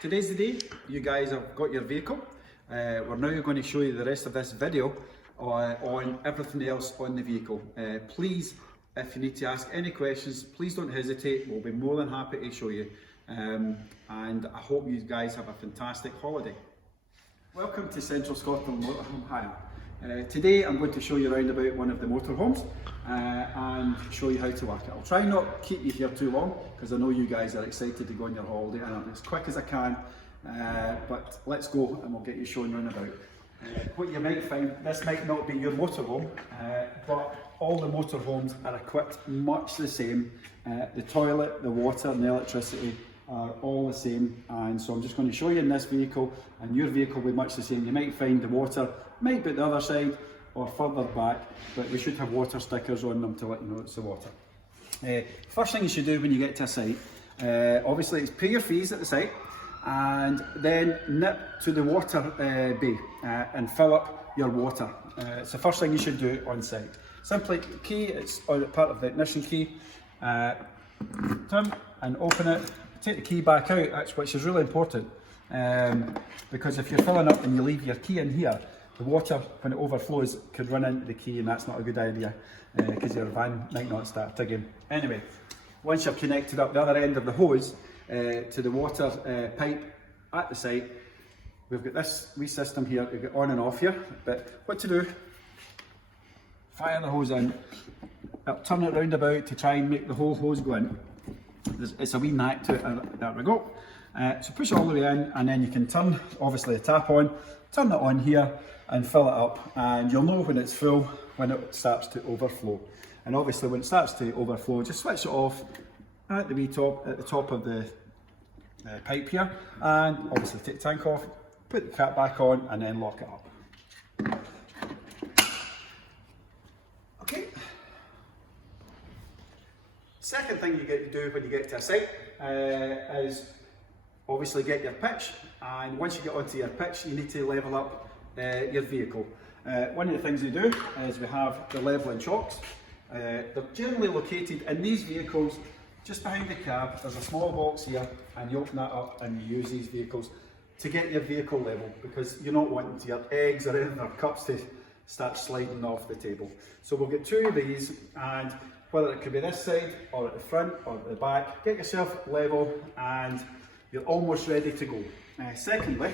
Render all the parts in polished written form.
Today's the day. You guys have got your vehicle. We're now going to show you the rest of this video on everything else on the vehicle. Please, if you need to ask any questions, please don't hesitate. We'll be more than happy to show you. And I hope you guys have a fantastic holiday. Welcome to Central Scotland Motorhome Hire. Today I'm going to show you around about one of the motorhomes and show you how to work it. I'll try not keep you here too long because I know you guys are excited to go on your holiday, and I'm as quick as I can, but let's go and we'll get you shown round about. What you might find, this might not be your motorhome, but all the motorhomes are equipped much the same. The toilet, the water and the electricity are all the same, and so I'm just going to show you in this vehicle, and your vehicle will be much the same. You might find the water might be the other side or further back, but we should have water stickers on them to let you know it's the water. First thing you should do when you get to a site, obviously is pay your fees at the site and then nip to the water bay and fill up your water. It's the first thing you should do on site. Simply key, it's part of the ignition key, turn and open it, take the key back out, which is really important, because if you're filling up and you leave your key in here, the water, when it overflows, could run into the key, and that's not a good idea because your van might not start digging. Anyway, once you've connected up the other end of the hose to the water pipe at the site, we've got this wee system here to get on and off here. But what to do, fire the hose in, turn it round about to try and make the whole hose go in. It's a wee knack to it, there we go. So push it all the way in, and then you can turn, obviously, the tap on, turn it on here and fill it up, and you'll know when it's full when it starts to overflow. And obviously when it starts to overflow, just switch it off at the top of the pipe here, and obviously take the tank off, put the cap back on, and then lock it up. Okay. Second thing you get to do when you get to a site is obviously get your pitch, and once you get onto your pitch you need to level up your vehicle. One of the things we do is we have the levelling chocks. They're generally located in these vehicles just behind the cab. There's a small box here, and you open that up and you use these vehicles to get your vehicle level, because you're not wanting your eggs or anything or cups to start sliding off the table. So we'll get two of these, and whether it could be this side or at the front or at the back, get yourself level and you're almost ready to go. Thirdly,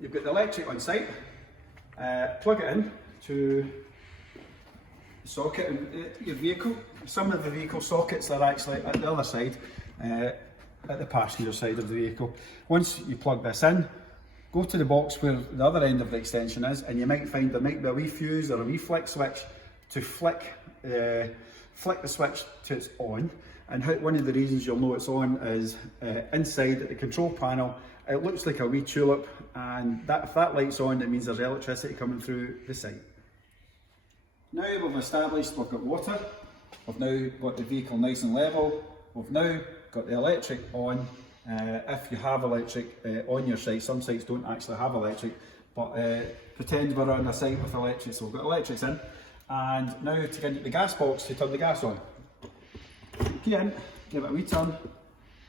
you've got the electric on site. Plug it in to the socket in your vehicle. Some of the vehicle sockets are actually at the other side, at the passenger side of the vehicle. Once you plug this in, go to the box where the other end of the extension is, and you might find there might be a wee fuse or a wee flick switch to flick the switch to its on. And one of the reasons you'll know it's on is inside at the control panel, it looks like a wee tulip, and if that light's on, it means there's electricity coming through the site. Now we've established we've got water, we've now got the vehicle nice and level, we've now got the electric on. If you have electric on your site, some sites don't actually have electric, but pretend we're on a site with electric, so we've got electrics in. And now to get into the gas box to turn the gas on. Key in, give it a wee turn,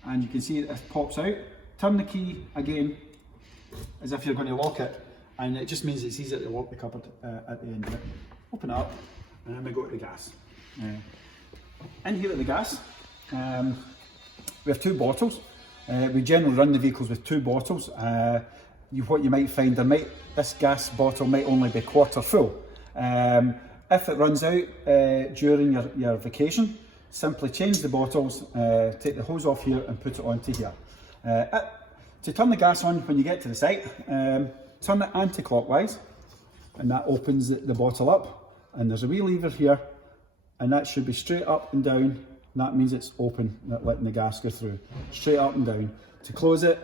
and you can see it pops out. Turn the key again as if you're going to lock it, and it just means it's easier to lock the cupboard at the end of it. Open it up, and then we go to the gas. In here at the gas, we have two bottles. We generally run the vehicles with two bottles. What you might find, this gas bottle might only be quarter full. If it runs out during your vacation, simply change the bottles, take the hose off here and put it onto here. To turn the gas on when you get to the site, turn it anti-clockwise, and that opens the bottle up, and there's a wee lever here, and that should be straight up and down, and that means it's open, letting the gas go through. Straight up and down. To close it,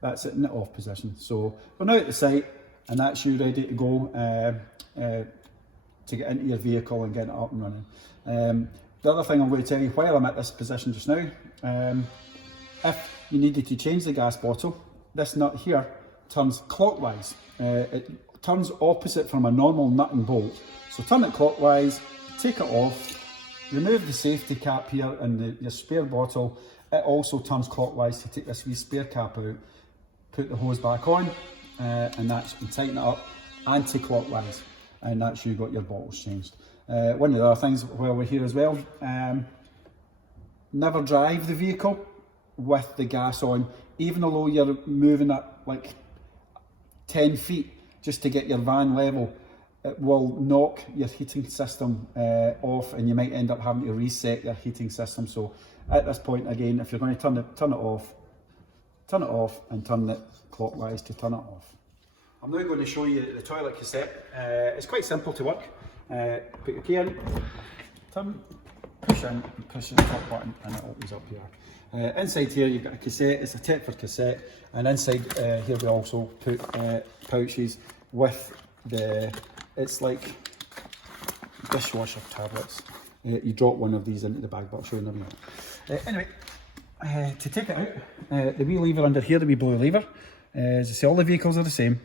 that's it in the off position. So we're now at the site, and that's you ready to go to get into your vehicle and get it up and running. The other thing I'm going to tell you while I'm at this position just now, if you needed to change the gas bottle, this nut here turns clockwise. It turns opposite from a normal nut and bolt. So turn it clockwise, take it off, remove the safety cap here and your spare bottle, it also turns clockwise to take this wee spare cap out, put the hose back on, and tighten it up anti-clockwise, and that's you got your bottles changed. One of the other things while we're here as well, never drive the vehicle with the gas on, even though you're moving it like 10 feet just to get your van level. It will knock your heating system off, and you might end up having to reset your heating system. So at this point, again, if you're going to turn it off and turn it clockwise to turn it off. I'm now going to show you the toilet cassette. It's quite simple to work. Put your key in, turn, push in, and push the top button, and it opens up here. Inside here you've got a cassette. It's a tip for cassette, and inside here we also put pouches with it's like dishwasher tablets. You drop one of these into the bag, but I'll show you in a minute. Anyway, to take it out, the wee lever under here, the wee blue lever, as I say, all the vehicles are the same.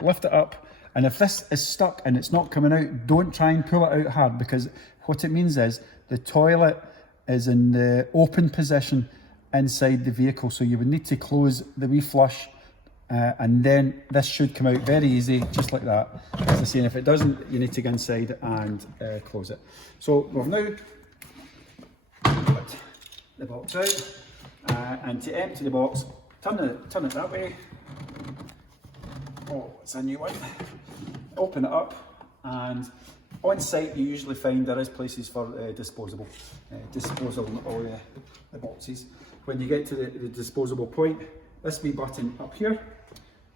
Lift it up, and if this is stuck and it's not coming out, don't try and pull it out hard, because what it means is the toilet is in the open position inside the vehicle, so you would need to close the wee flush, and then this should come out very easy, just like that. As I say, if it doesn't, you need to go inside and close it. So we've now put the box out, and to empty the box, turn it that way. Oh, it's a new one. Open it up, and on site you usually find there is places for disposal of all the boxes. When you get to the disposable point, this wee button up here,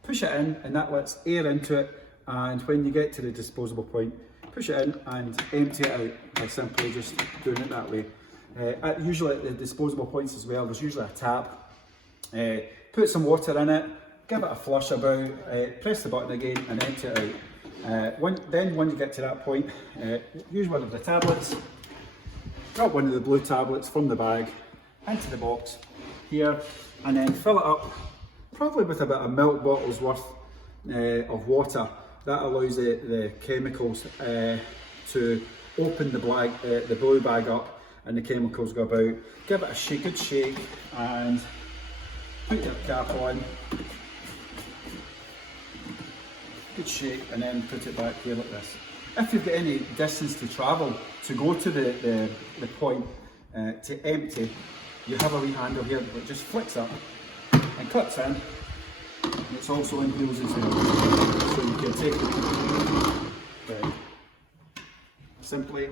push it in, and that lets air into it, and when you get to the disposable point, push it in and empty it out by simply just doing it that way. Usually at the disposable points as well, there's usually a tap. Put some water in it, give it a flush about, press the button again and empty it out. When you get to that point, use one of the tablets, drop one of the blue tablets from the bag into the box here, and then fill it up, probably with about a milk bottle's worth of water. That allows the chemicals to open the blue bag up, and the chemicals go about. Give it a good shake, and put your cap on. Good shake, and then put it back here like this. If you've got any distance to travel to go to the point to empty, you have a wee handle here that just flicks up and clips in. And it's also in wheels as well, so you can take it simply,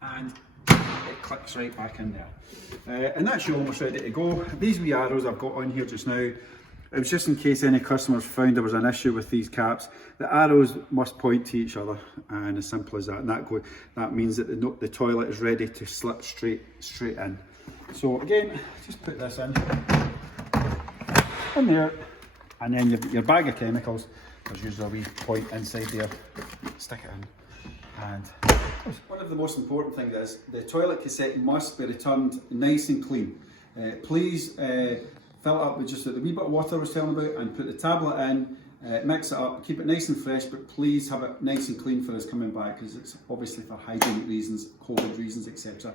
and it clicks right back in there. And that's you almost ready to go. These wee arrows I've got on here just now, it was just in case any customers found there was an issue with these caps. The arrows must point to each other, and as simple as that. And that means that the toilet is ready to slip straight in. So again, just put this in there, and then you've got your bag of chemicals. There's usually a wee point inside there. Stick it in, and one of the most important things is the toilet cassette must be returned nice and clean. Please fill it up with just the wee bit of water I was telling about, and put the tablet in, mix it up, keep it nice and fresh, but please have it nice and clean for us coming back, because it's obviously for hygienic reasons, COVID reasons, etc.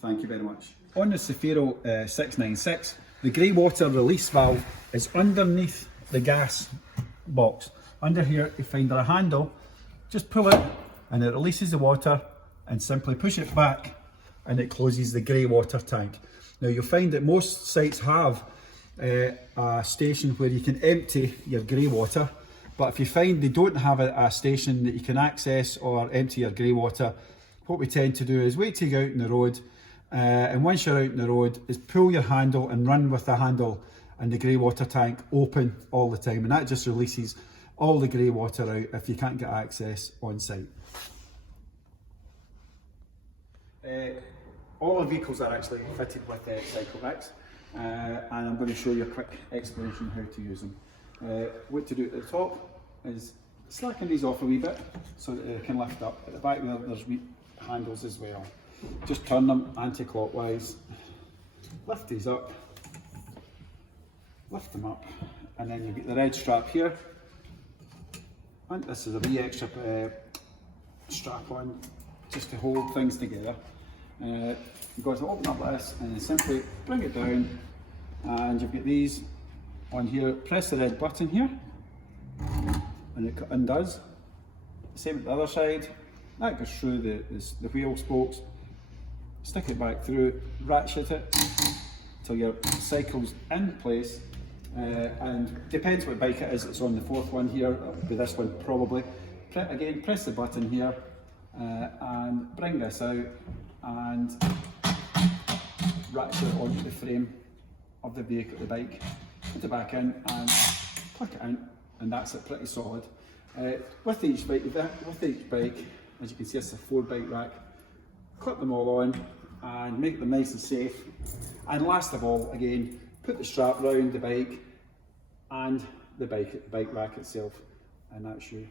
Thank you very much. On the Zefiro 696, the grey water release valve is underneath the gas box. Under here you find a handle, just pull it and it releases the water, and simply push it back and it closes the grey water tank. Now you'll find that most sites have a station where you can empty your grey water, but if you find they don't have a station that you can access or empty your grey water, what we tend to do is wait till you go out in the road, and once you're out in the road is pull your handle and run with the handle and the grey water tank open all the time, and that just releases all the grey water out if you can't get access on site. All the vehicles are actually fitted with Cycle X, and I'm going to show you a quick explanation how to use them. What to do at the top is slacken these off a wee bit so that they can lift up. At the back there's wee handles as well. Just turn them anti-clockwise, lift these up, lift them up, and then you've got the red strap here. And this is a wee extra strap on just to hold things together. You've got to open up like this and then simply bring it down, and you've got these on here. Press the red button here and it undoes. Same at the other side. That goes through the wheel spokes. Stick it back through, ratchet it till your cycle's in place. And depends what bike it is, it's on the fourth one here, it'll be this one probably. Again, press the button here and bring this out and ratchet it onto the frame of the vehicle, the bike. Put it back in and plug it in, and that's it, pretty solid. With each bike, as you can see, it's a 4 bike rack. Clip them all on and make them nice and safe. And last of all, again, put the strap round the bike and the bike rack itself, and that's you.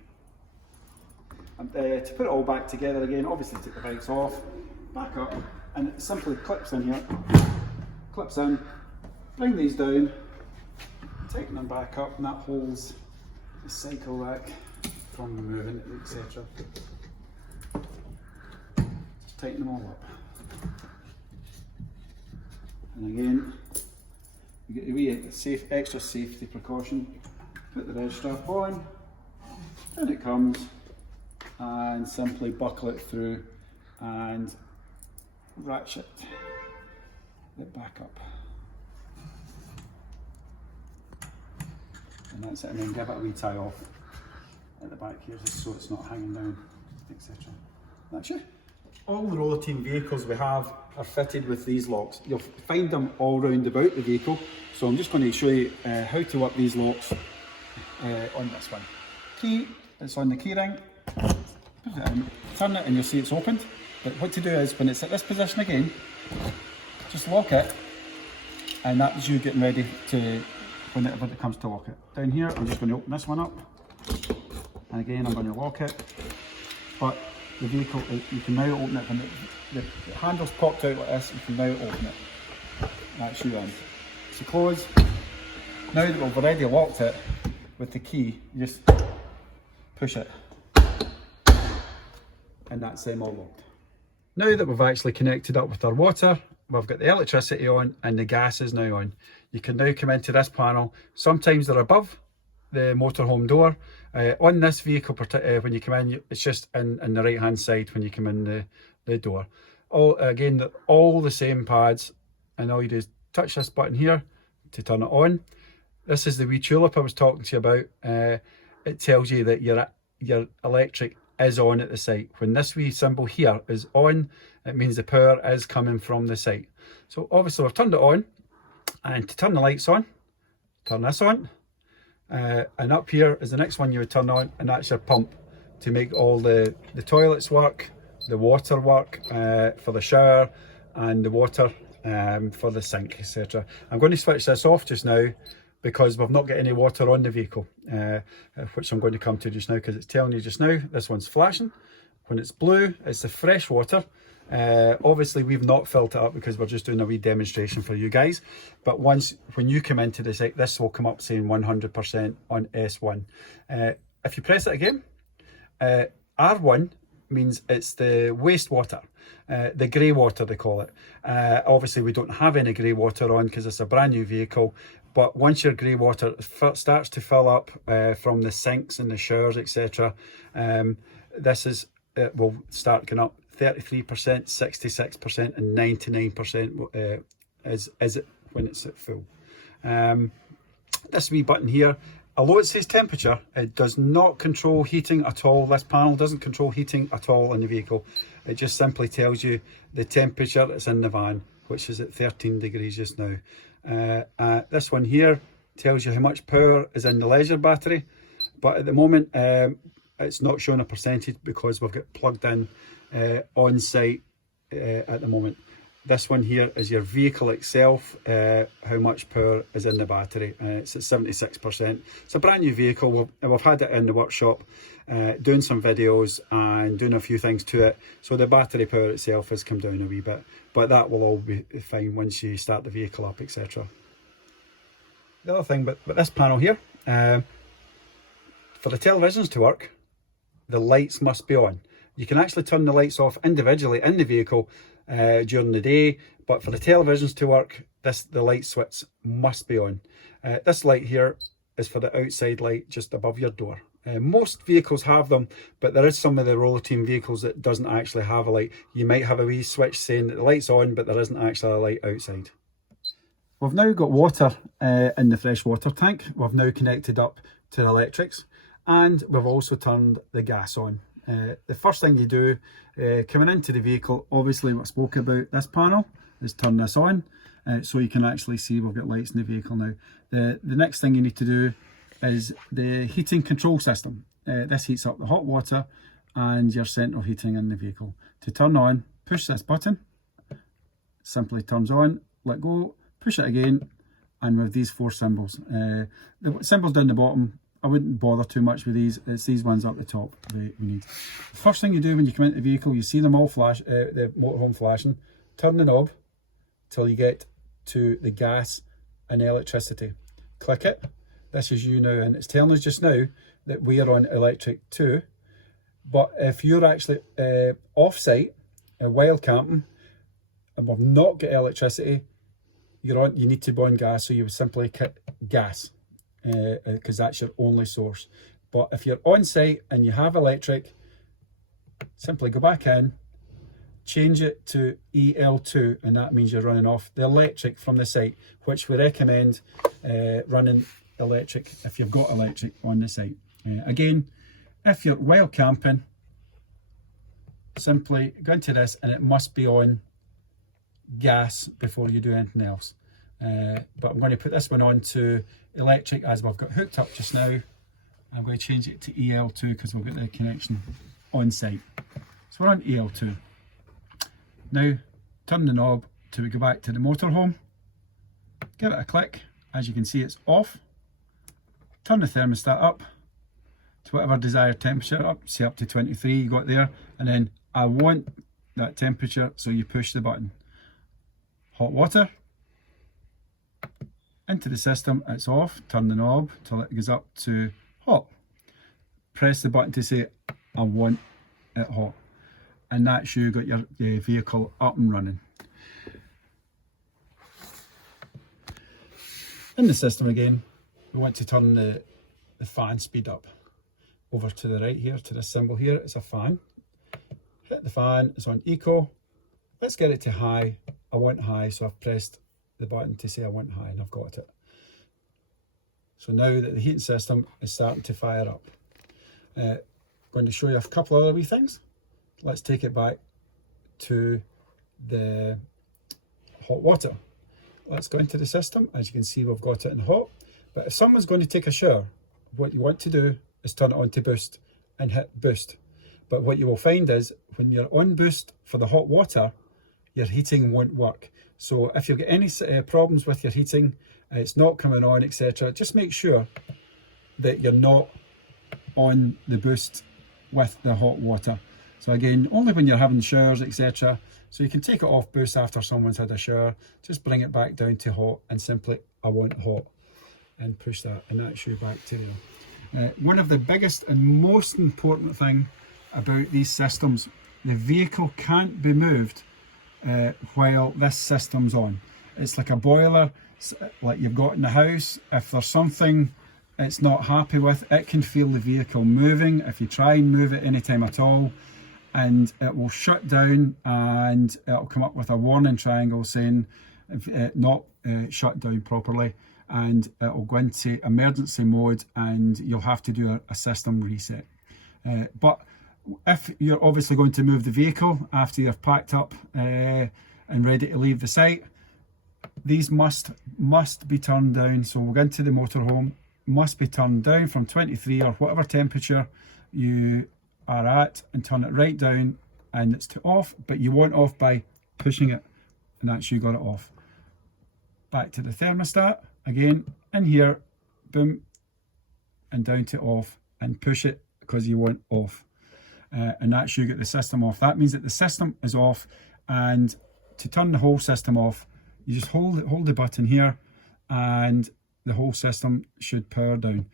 To put it all back together again, obviously take the bikes off, back up, and it simply clips in here, clips in, bring these down, tighten them back up, and that holds the cycle rack from moving, etc. Just tighten them all up. And again, you get a wee extra safety precaution. Put the red strap on, and it comes, and simply buckle it through and ratchet it back up. And that's it, and then give it a wee tie off at the back here, just so it's not hanging down, etc. That's it. All the roller team vehicles we have are fitted with these locks. You'll find them all round about the vehicle, so I'm just going to show you how to work these locks on this one. Key, it's on the key ring, put it in, turn it and you'll see it's opened. But what to do is, when it's at this position again, just lock it, and that's you getting ready to, whenever it comes to lock it. Down here, I'm just going to open this one up, and again I'm going to lock it, but the vehicle, you can now open it when the handle's popped out like this. You can now open it. That's you in. So close. Now that we've already locked it with the key, you just push it, and that's them all locked. Now that we've actually connected up with our water, we've got the electricity on and the gas is now on. You can now come into this panel. Sometimes they're above the motorhome door. On this vehicle, when you come in, it's just in the right hand side when you come in the door. Again, they're all the same pads, and all you do is touch this button here to turn it on. This is the wee tulip I was talking to you about. It tells you that your electric is on at the site. When this wee symbol here is on, it means the power is coming from the site. So obviously we've turned it on, and to turn the lights on, turn this on. And up here is the next one you would turn on, and that's your pump to make all the toilets work, the water work for the shower, and the water for the sink, etc. I'm going to switch this off just now because we've not got any water on the vehicle, which I'm going to come to just now, because it's telling you just now this one's flashing. When it's blue, it's the fresh water. Obviously we've not filled it up because we're just doing a wee demonstration for you guys, but when you come into the site, this will come up saying 100% on S1. If you press it again, R1 means it's the wastewater, the grey water they call it. Obviously we don't have any grey water on because it's a brand new vehicle, but once your grey water starts to fill up from the sinks and the showers, etc., this is will start going up 33%, 66% and 99% is it when it's at full. This wee button here, although it says temperature, it does not control heating at all. This panel doesn't control heating at all in the vehicle. It just simply tells you the temperature that's in the van, which is at 13 degrees just now. This one here tells you how much power is in the leisure battery, but at the moment it's not showing a percentage because we've got plugged in on site at the moment. This one here is your vehicle itself, how much power is in the battery. It's at 76%. It's a brand new vehicle. We've had it in the workshop doing some videos and doing a few things to it, so the battery power itself has come down a wee bit, but that will all be fine once you start the vehicle up, etc. The other thing but this panel here, for the televisions to work, the lights must be on. You can actually turn the lights off individually in the vehicle, during the day, but for the televisions to work, the light switch must be on. This light here is for the outside light just above your door. Most vehicles have them, but there is some of the roller team vehicles that doesn't actually have a light. You might have a wee switch saying that the light's on, but there isn't actually a light outside. We've now got water in the fresh water tank. We've now connected up to the electrics, and we've also turned the gas on. The first thing you do coming into the vehicle, obviously what I spoke about this panel, is turn this on so you can actually see we've got lights in the vehicle now. The next thing you need to do is the heating control system. This heats up the hot water and your central heating in the vehicle. To turn on, push this button, simply turns on, let go, push it again, and with these 4 symbols. The symbols down the bottom, I wouldn't bother too much with these. It's these ones up the top that we need. The first thing you do when you come into the vehicle, you see them all flash, the motorhome flashing. Turn the knob till you get to the gas and electricity. Click it. This is you now, and it's telling us just now that we are on electric 2. But if you're actually off-site while camping and we've not got electricity, you need to be on gas, so you would simply click gas because that's your only source. But if you're on site and you have electric, simply go back in, change it to EL2, and that means you're running off the electric from the site, which we recommend running electric if you've got electric on the site. Again, if you're while camping, simply go into this, and it must be on gas before you do anything else. But I'm going to put this one on to electric as we've got hooked up just now. I'm going to change it to EL2 because we've got the connection on site. So we're on EL2. Now turn the knob till we go back to the motorhome. Give it a click. As you can see, it's off. Turn the thermostat up to whatever desired temperature, say up to 23 you got there, and then I want that temperature, so you push the button. Hot water into the system, it's off. Turn the knob till it goes up to hot. Press the button to say I want it hot, and that's you got your vehicle up and running. In the system again, we want to turn the fan speed up. Over to the right here, to this symbol here, it's a fan. Hit the fan, it's on eco. Let's get it to high. I want high, so I've pressed the button to say I want high, and I've got it. So now that the heating system is starting to fire up. Going to show you a couple of other wee things. Let's take it back to the hot water. Let's go into the system. As you can see, we've got it in hot. But if someone's going to take a shower, what you want to do is turn it on to boost and hit boost. But what you will find is when you're on boost for the hot water, your heating won't work. So if you've got any problems with your heating, it's not coming on, etc., just make sure that you're not on the boost with the hot water. So again, only when you're having showers, etc. So you can take it off boost after someone's had a shower, just bring it back down to hot and simply I want hot and push that, and that's you back to there. One of the biggest and most important thing about these systems, the vehicle can't be moved while this system's on. It's like a boiler, like you've got in the house. If there's something it's not happy with, it can feel the vehicle moving. If you try and move it anytime at all, and it will shut down, and it'll come up with a warning triangle saying not shut down properly, and it'll go into emergency mode, and you'll have to do a system reset. But if you're obviously going to move the vehicle after you've packed up and ready to leave the site, these must be turned down. So we'll go into the motorhome, must be turned down from 23 or whatever temperature you are at, and turn it right down, and it's to off, but you want off by pushing it, and that's you got it off. Back to the thermostat again, in here, boom, and down to off, and push it because you want off, and that's you get the system off. That means that the system is off, and to turn the whole system off, you just hold the button here, and the whole system should power down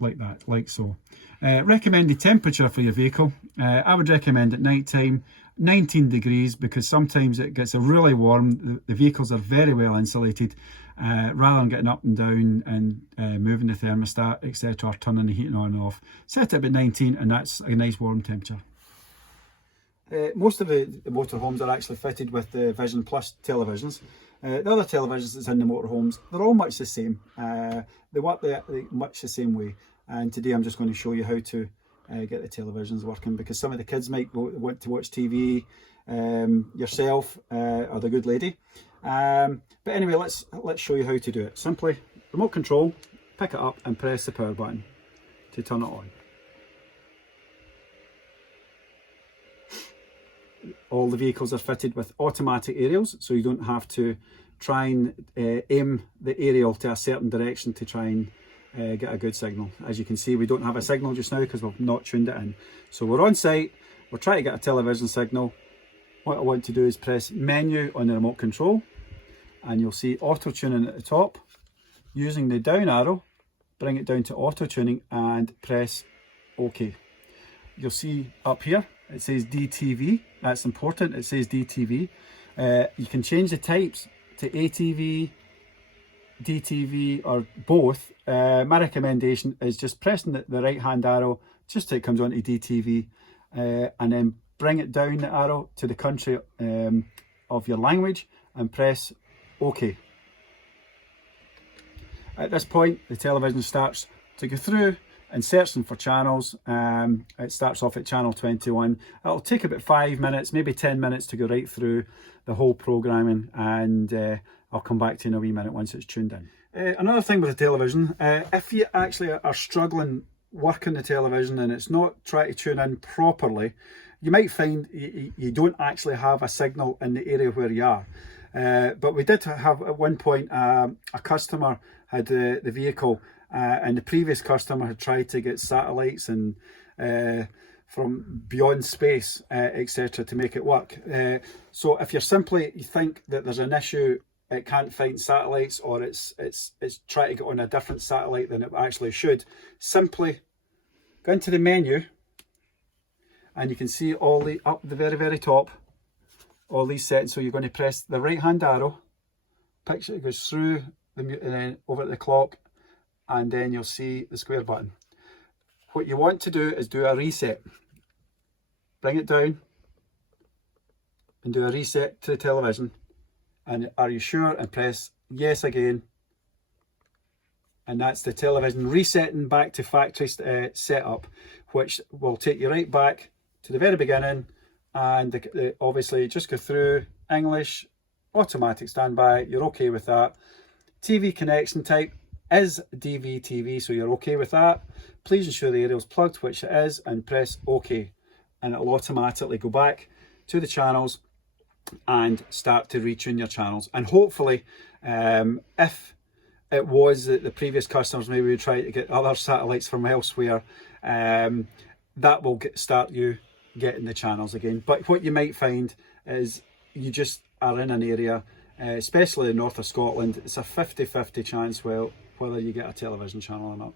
like that, like so. Recommended temperature for your vehicle, I would recommend at night time 19 degrees, because sometimes it gets really warm. The vehicles are very well insulated. Rather than getting up and down and moving the thermostat, etc., or turning the heating on and off, set it at 19, and that's a nice warm temperature. Most of the motorhomes are actually fitted with the Vision Plus televisions. The other televisions that's in the motorhomes, they're all much the same. They work much the same way. And today I'm just going to show you how to get the televisions working, because some of the kids might want to watch TV yourself or the good lady. But anyway, let's show you how to do it. Simply remote control, pick it up and press the power button to turn it on. All the vehicles are fitted with automatic aerials, so you don't have to try and aim the aerial to a certain direction to try and get a good signal. As you can see, we don't have a signal just now because we've not tuned it in. So we're on site, we're trying to get a television signal. What I want to do is press menu on the remote control, and you'll see auto tuning at the top. Using the down arrow, bring it down to auto tuning and press OK. You'll see up here it says DTV. That's important, it says DTV. You can change the types to ATV, DTV, or both. My recommendation is just pressing the right hand arrow just till it comes on to DTV, and then bring it down the arrow to the country of your language and press OK. At this point the television starts to go through and searching for channels. It starts off at channel 21. It'll take about 5 minutes, maybe 10 minutes to go right through the whole programming, and I'll come back to you in a wee minute once it's tuned in. Another thing with the television, if you actually are struggling working the television and it's not trying to tune in properly, you might find you don't actually have a signal in the area where you are. But we did have at one point a customer had the vehicle, and the previous customer had tried to get satellites and from beyond space, etc., to make it work. So if you think that there's an issue, it can't find satellites, or it's trying to get on a different satellite than it actually should, simply go into the menu, and you can see all the up the very top, all these settings. So you're going to press the right hand arrow, picture it goes through the mute and then over at the clock, and then you'll see the square button. What you want to do is do a reset. Bring it down and do a reset to the television, and are you sure, and press yes again, and that's the television resetting back to factory setup, which will take you right back to the very beginning. And obviously just go through English, automatic standby, you're okay with that. TV connection type is DVTV, so you're okay with that. Please ensure the aerial's plugged, which it is, and press OK, and it'll automatically go back to the channels and start to retune your channels. And hopefully, if it was that the previous customers maybe would try to get other satellites from elsewhere, that will start you getting the channels again. But what you might find is you just are in an area, especially the north of Scotland, it's a 50-50 chance whether you get a television channel or not.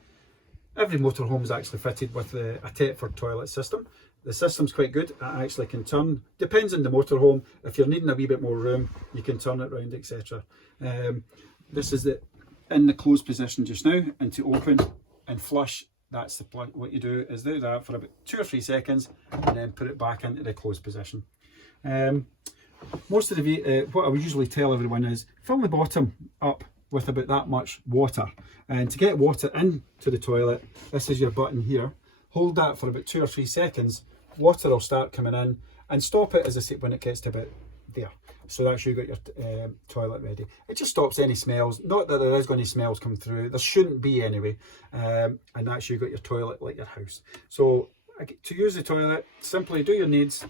Every motorhome is actually fitted with a Thetford toilet system. The system's quite good. It actually can turn, depends on the motorhome. If you're needing a wee bit more room, you can turn it round, etc. This is in the closed position just now, and to open and flush, that's the plug. What you do is do that for about 2 or 3 seconds and then put it back into the closed position. Most of the what I would usually tell everyone is fill the bottom up with about that much water, and to get water into the toilet, this is your button here. Hold that for about 2 or 3 seconds, water will start coming in, and stop it, as I say, when it gets to about there. So that's you got your toilet ready. It just stops any smells, not that there is going to smells come through, there shouldn't be anyway, and that's you got your toilet like your house. So to use the toilet, simply do your needs,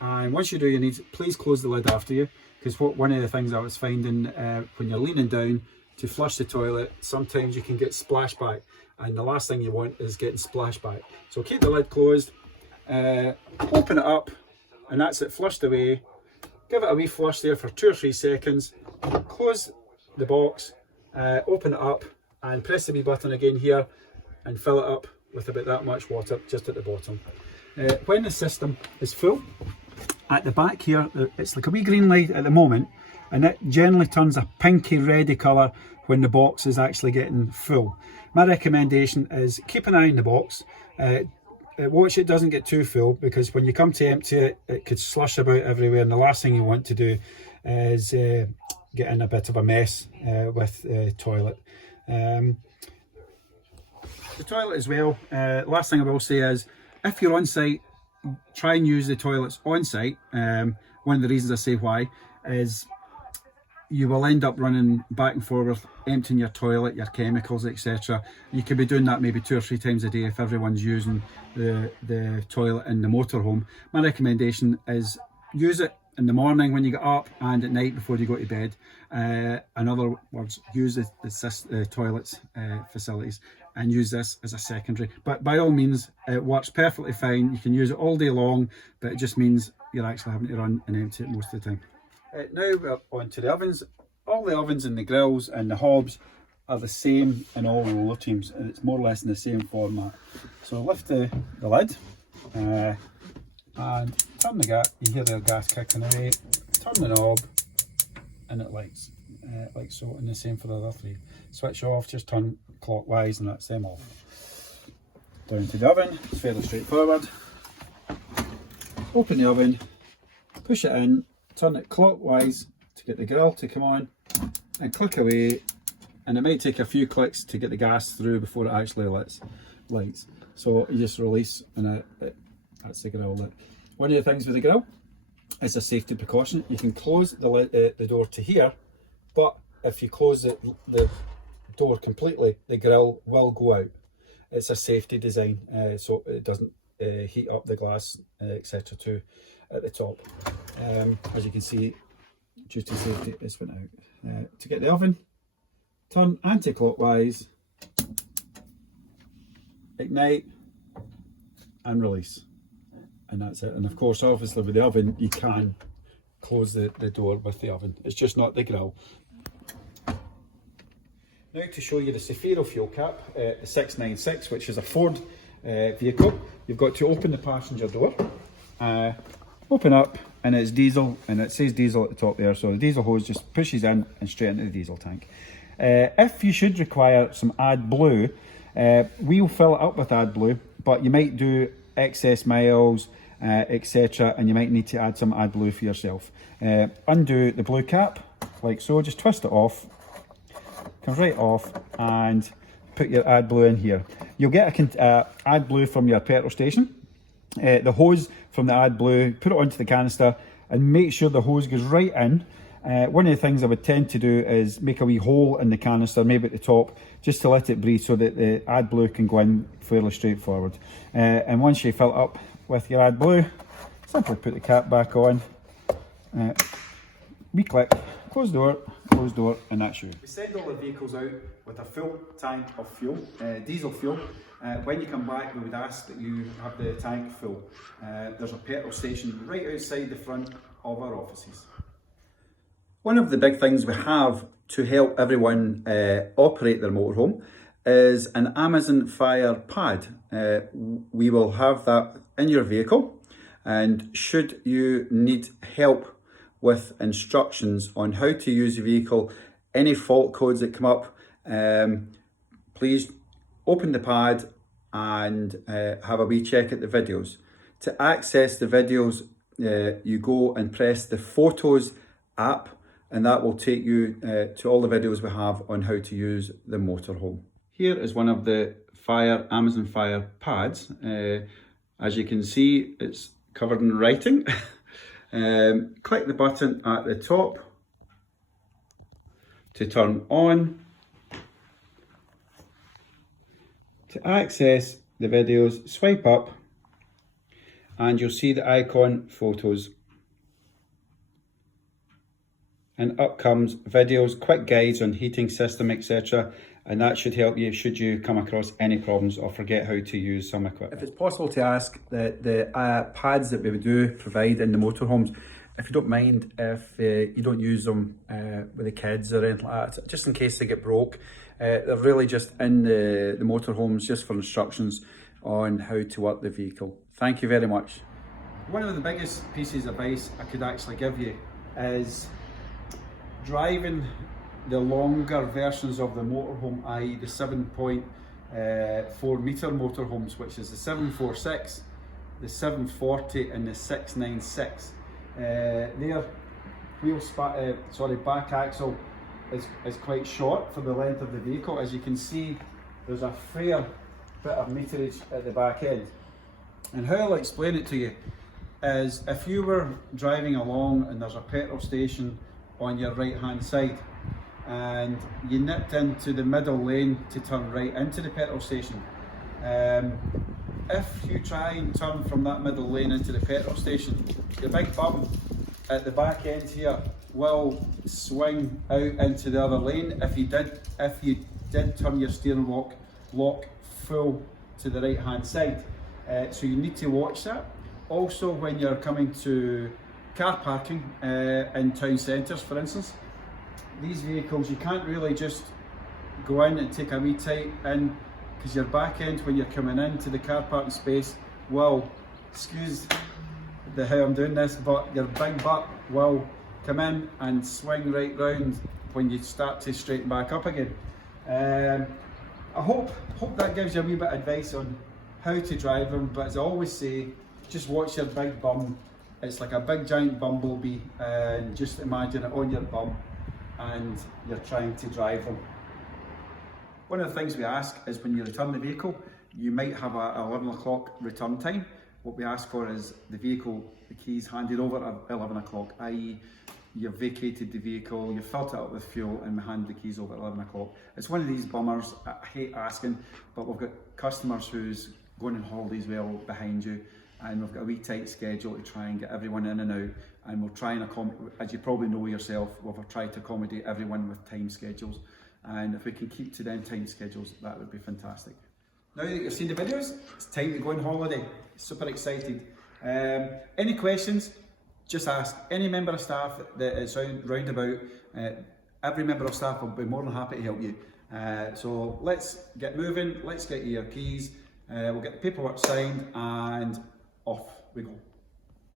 and once you do your needs, please close the lid after you, because one of the things I was finding when you're leaning down to flush the toilet, sometimes you can get splashback, and the last thing you want is getting splashback. So keep the lid closed, open it up, and that's it, flushed away. Give it a wee flush there for 2 or 3 seconds, close the box, open it up, and press the wee button again here and fill it up with about that much water just at the bottom. When the system is full, at the back here, it's like a wee green light at the moment, and it generally turns a pinky reddy colour when the box is actually getting full. My recommendation is keep an eye on the box, watch it doesn't get too full, because when you come to empty it, it could slush about everywhere, and the last thing you want to do is get in a bit of a mess with the toilet. The toilet as well, last thing I will say is, if you're on site, try and use the toilets on site. One of the reasons I say why is you will end up running back and forward, emptying your toilet, your chemicals, etc. You could be doing that maybe 2 or 3 times a day if everyone's using the toilet in the motorhome. My recommendation is use it in the morning when you get up, and at night before you go to bed. In other words, use the toilets facilities, and use this as a secondary. But by all means, it works perfectly fine. You can use it all day long, but it just means you're actually having to run and empty it most of the time. Now we're on to the ovens. All the ovens and the grills and the hobs are the same in all roller teams, and it's more or less in the same format. So lift the lid and turn the gas. You hear the gas kicking away. Turn the knob and it lights like so, and the same for the other 3. Switch off, just turn clockwise and that's them off. Down to the oven, it's fairly straightforward. Open the oven, push it in, turn it clockwise to get the grill to come on, and click away, and it might take a few clicks to get the gas through before it actually lights. So you just release and that's the grill lit. One of the things with the grill is a safety precaution. You can close the door to here, but if you close the door completely, the grill will go out. It's a safety design, so it doesn't heat up the glass, etc. too at the top. As you can see, due to safety, it's went out. To get the oven, turn anti-clockwise, ignite and release, and that's it. And of course, obviously with the oven, you can close the door with the oven. It's just not the grill. Now to show you the Zefiro fuel cap, the 696, which is a Ford vehicle. You've got to open the passenger door, open up, and it's diesel, and it says diesel at the top there, so the diesel hose just pushes in and straight into the diesel tank. If you should require some AdBlue, we'll fill it up with AdBlue, but you might do excess miles, etc., and you might need to add some AdBlue for yourself. Undo the blue cap, like so, just twist it off, comes right off, and put your AdBlue in here. You'll get AdBlue from your petrol station. The hose from the AdBlue, put it onto the canister and make sure the hose goes right in. One of the things I would tend to do is make a wee hole in the canister, maybe at the top, just to let it breathe so that the AdBlue can go in fairly straightforward. And once you fill it up with your AdBlue, simply put the cap back on, wee click, close door, and that's you. We send all the vehicles out with a full tank of fuel, diesel fuel. When you come back, we would ask that you have the tank full. There's a petrol station right outside the front of our offices. One of the big things we have to help everyone operate their motorhome is an Amazon Fire pad. We will have that in your vehicle, and should you need help with instructions on how to use the vehicle, any fault codes that come up, please open the pad and have a wee check at the videos. To access the videos, you go and press the Photos app, and that will take you to all the videos we have on how to use the motorhome. Here is one of the Amazon Fire pads. As you can see, it's covered in writing. Click the button at the top to turn on. To access the videos, swipe up and you'll see the icon Photos. And up comes videos, quick guides on heating system, etc. And that should help you should you come across any problems or forget how to use some equipment. If it's possible to ask the pads that we do provide in the motorhomes, if you don't mind if you don't use them with the kids or anything like that, just in case they get broke. They're really just in the motorhomes just for instructions on how to work the vehicle. Thank you very much. One of the biggest pieces of advice I could actually give you is driving the longer versions of the motorhome, i.e. the 7.4 metre motorhomes, which is the 746, the 740 and the 696. Their back axle is quite short for the length of the vehicle. As you can see, there's a fair bit of meterage at the back end. And how I'll explain it to you is, if you were driving along and there's a petrol station on your right hand side and you nipped into the middle lane to turn right into the petrol station, if you try and turn from that middle lane into the petrol station, the big bum at the back end here will swing out into the other lane if you did turn your steering lock full to the right hand side. So you need to watch that. Also, when you're coming to car parking in town centres, for instance, these vehicles, you can't really just go in and take a wee tight in, because your back end, when you're coming into the car parking space, will, excuse how I'm doing this, but your big butt will come in and swing right round when you start to straighten back up again. I hope that gives you a wee bit of advice on how to drive them, but as I always say, just watch your big bum. It's like a big giant bumblebee, and just imagine it on your bum and you're trying to drive them. One of the things we ask is, when you return the vehicle, you might have a 11 o'clock return time. What we ask for is the vehicle, the keys handed over at 11 o'clock, i.e. you've vacated the vehicle, you've filled it up with fuel, and we hand the keys over at 11 o'clock. It's one of these bummers, I hate asking, but we've got customers who's going on holidays well behind you, and we've got a wee tight schedule to try and get everyone in and out, and we'll try and accommodate, as you probably know yourself, we've tried to accommodate everyone with time schedules, and if we can keep to them time schedules, that would be fantastic. Now that you've seen the videos, it's time to go on holiday. Super excited. Any questions, just ask. Any member of staff that is round about, every member of staff will be more than happy to help you. So let's get moving, let's get you your keys, we'll get the paperwork signed, and off we go.